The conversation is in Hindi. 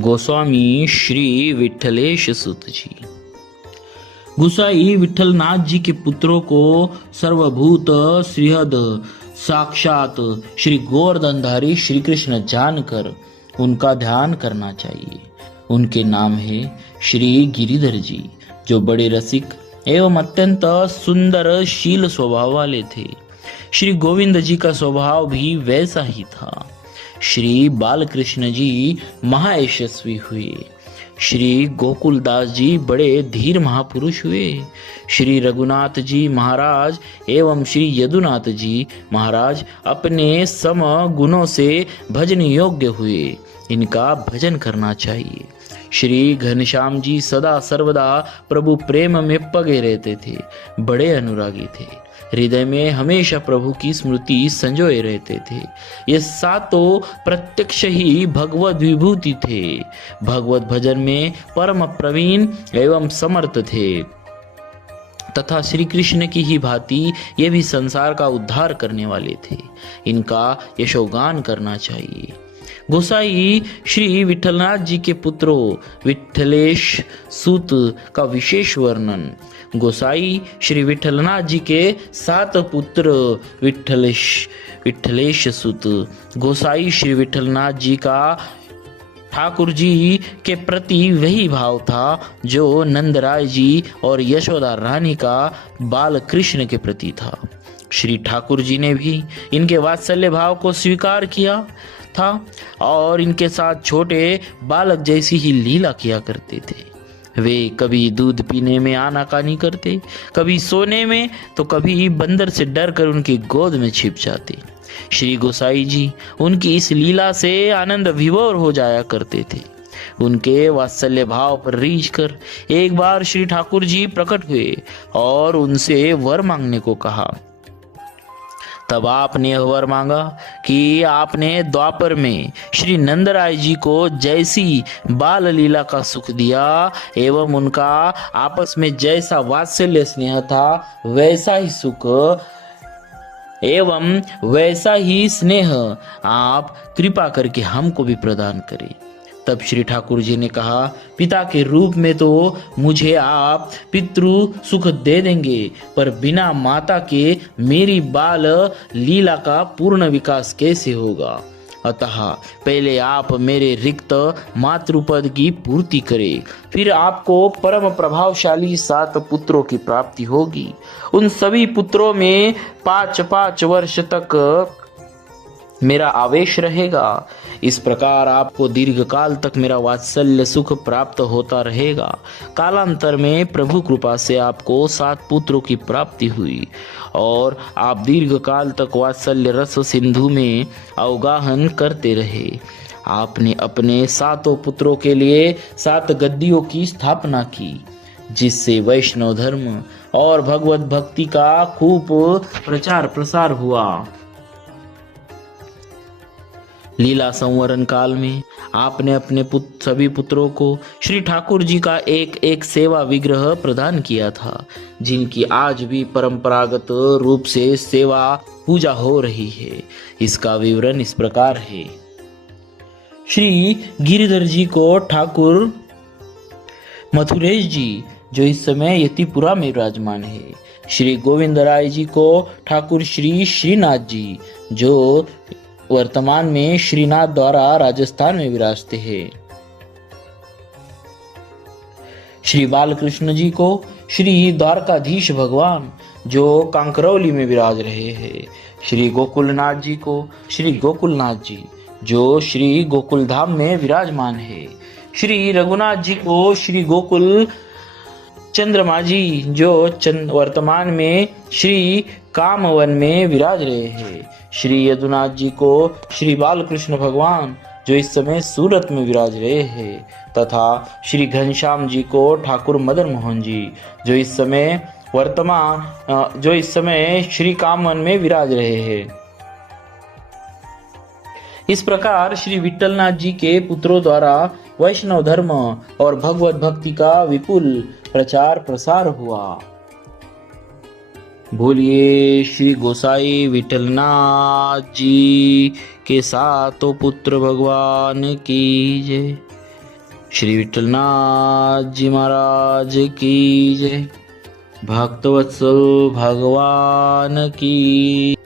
गोस्वामी श्री विठलेश सुत जी। गुसाई विठलनाथ जी के पुत्रों को सर्वभूत श्रीहद साक्षात श्री गोवर्धनधारी श्री कृष्ण जानकर उनका ध्यान करना चाहिए। उनके नाम है श्री गिरिधर जी, जो बड़े रसिक एवं अत्यंत सुंदर शील स्वभाव वाले थे। श्री गोविंद जी का स्वभाव भी वैसा ही था। श्री बालकृष्ण जी महायशस्वी हुए। श्री गोकुलदास जी बड़े धीर महापुरुष हुए। श्री रघुनाथ जी महाराज एवं श्री यदुनाथ जी महाराज अपने सम गुणों से भजन योग्य हुए। इनका भजन करना चाहिए। श्री घनश्याम जी सदा सर्वदा प्रभु प्रेम में पगे रहते थे, बड़े अनुरागी थे। हृदय में हमेशा प्रभु की स्मृति संजोए रहते थे। ये सातों प्रत्यक्ष ही भगवत विभूति थे। भगवत भजन में परम प्रवीण एवं समर्थ थे तथा श्री कृष्ण की ही भांति ये भी संसार का उद्धार करने वाले थे। इनका यशोगान करना चाहिए। गोसाई श्री विठलनाथ जी के पुत्रों विठलेश सूत का विशेष वर्णन। गोसाई श्री विठलनाथ जी के 7 पुत्र विठलेश सूत। गोसाई श्री विठलनाथ जी का ठाकुर जी के प्रति वही भाव था जो नंदराय जी और यशोदा रानी का बाल कृष्ण के प्रति था। श्री ठाकुर जी ने भी इनके वात्सल्य भाव को स्वीकार किया था और इनके साथ छोटे बालक जैसी ही लीला किया करते थे। वे कभी दूध पीने में आनाकानी करते, कभी सोने में, तो कभी बंदर से डर कर उनकी गोद में छिप जाते। श्री गोसाई जी उनकी इस लीला से आनंद विभोर हो जाया करते थे। उनके वात्सल्य भाव पर रीझ कर एक बार श्री ठाकुर जी प्रकट हुए और उनसे वर मांगने को कहा। तब आपने वर मांगा कि आपने द्वापर में श्री नंदराय जी को जैसी बाल लीला का सुख दिया एवं उनका आपस में जैसा वात्सल्य स्नेह था, वैसा ही सुख एवं वैसा ही स्नेह आप कृपा करके हमको भी प्रदान करें। तब श्री ठाकुर जी ने कहा, पिता के रूप में तो मुझे आप पितृ सुख दे देंगे, पर बिना माता के मेरी बाल लीला का पूर्ण विकास कैसे होगा। अतः पहले आप मेरे रिक्त मातृपद की पूर्ति करें, फिर आपको परम प्रभावशाली 7 पुत्रों की प्राप्ति होगी। उन सभी पुत्रों में 5-5 वर्ष तक मेरा आवेश रहेगा। इस प्रकार आपको दीर्घ काल तक मेरा वात्सल्य सुख प्राप्त होता रहेगा। कालांतर में प्रभु कृपा से आपको 7 पुत्रों की प्राप्ति हुई और आप दीर्घ काल तक वात्सल्य रस सिंधु में अवगाहन करते रहे। आपने अपने 7 पुत्रों के लिए 7 गद्दियों की स्थापना की, जिससे वैष्णव धर्म और भगवत भक्ति का खूब प्रचार प्रसार हुआ। लीला संवरण काल में आपने अपने सभी पुत्रों को श्री ठाकुर जी का एक सेवा विग्रह प्रदान किया था, जिनकी आज भी परंपरागत रूप से सेवा पूजा हो रही है। इसका विवरण इस प्रकार है। श्री गिरिधर जी को ठाकुर मथुरेश जी, जो इस समय यतिपुरा में विराजमान है। श्री गोविंद राय जी को ठाकुर श्री श्रीनाथ जी, जो वर्तमान में श्रीनाथ द्वारा राजस्थान में विराजते हैं। श्री बालकृष्ण जी को श्री द्वारकाधीश भगवान, जो कांकरौली में विराज रहे हैं। श्री गोकुलनाथ जी को श्री गोकुलनाथ जी, जो श्री गोकुल धाम में विराजमान है। श्री रघुनाथ जी को श्री गोकुल चंद्रमा जी, जो वर्तमान में श्री कामवन में विराज रहे हैं। श्री यदुनाथ जी को श्री बालकृष्ण भगवान, जो इस समय सूरत में विराज रहे हैं, तथा श्री घनश्याम जी को ठाकुर मदन मोहन जी, जो इस समय श्री कामवन में विराज रहे हैं। इस प्रकार श्री विठलनाथ जी के पुत्रों द्वारा वैष्णव धर्म और भगवत भक्ति का विपुल प्रचार प्रसार हुआ। बोलिए श्री गोसाई विठलनाथ जी के 7 पुत्र भगवान की जय। श्री विठ्ठलनाथ जी महाराज की जय। भक्तवत्सल भगवान की